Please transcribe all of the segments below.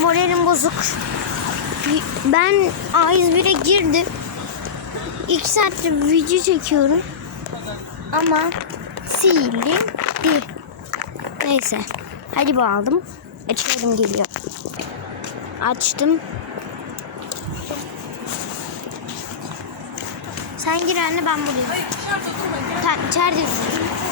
moralim bozuk. Ben A101'e girdim. İki saattir video çekiyorum. Ama silindi. Neyse. Hadi bu aldım. Açıyorum geliyor. Açtım. Sen gir anne ben buradayım. Hayır dışarıda durma. İçeridesin.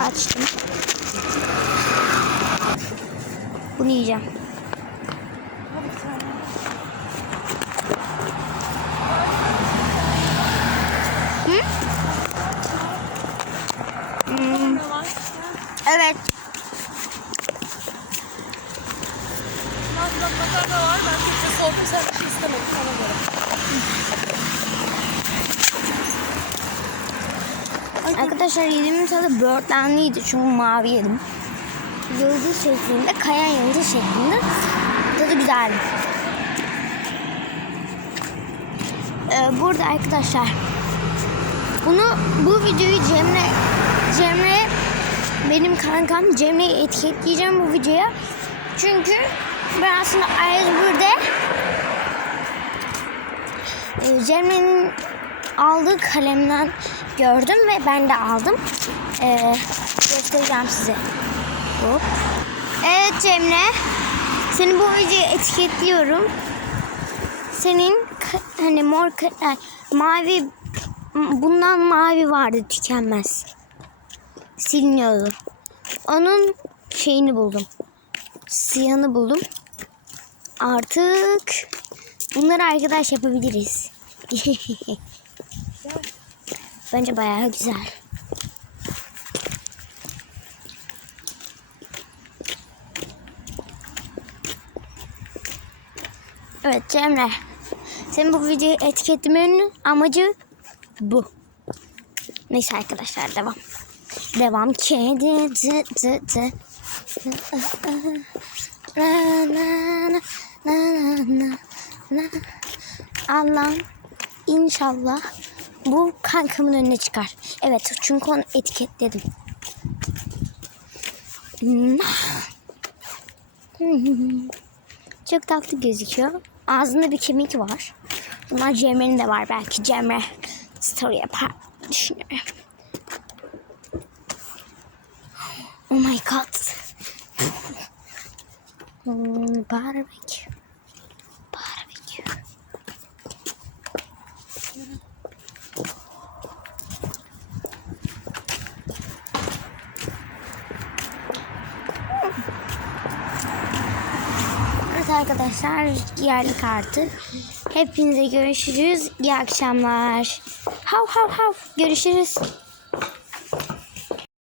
Açtım. Bunu yiyeceğim. Hmm, evet. Makarna var. Ben Türkçe sordum. Bir şey istemedin. Sana göre. Arkadaşlar yediğimin tadı böğürtlenliydi çünkü mavi yedim. Yıldız şeklinde, kayan yıldız şeklinde. Tadı güzeldi. Ee, burada arkadaşlar bunu bu videoyu Cemre Cemre benim kankam Cemre'yi etiketleyeceğim bu videoya. Çünkü ben aslında A101'de e, Cemre'nin aldığı kalemden gördüm ve ben de aldım. Ee, göstereceğim size. Hop. Evet Cemre. Seni bu videoya etiketliyorum. Senin hani mor ay, mavi bundan mavi vardı tükenmez. Siliniyordu. Onun şeyini buldum. Siyahını buldum. Artık bunları arkadaş yapabiliriz. Bence bayağı güzel. Evet Cemre. Senin bu videoyu etiketlemenin amacı bu. Neyse arkadaşlar devam. Devam. Kedi tı tı tı. Na, na, na, na, na, na. Allah'ım inşallah bu kankamın önüne çıkar. Evet çünkü onu etiketledim. Çok tatlı gözüküyor. Ağzında bir kemik var. Bunlar Cemre'nin de var belki. Cemre story yapar düşünüyorum. Oh my god. Hmm, barbecue. Evet arkadaşlar yerli kartı. Hepinize görüşürüz. İyi akşamlar. Hav hav hav. Görüşürüz.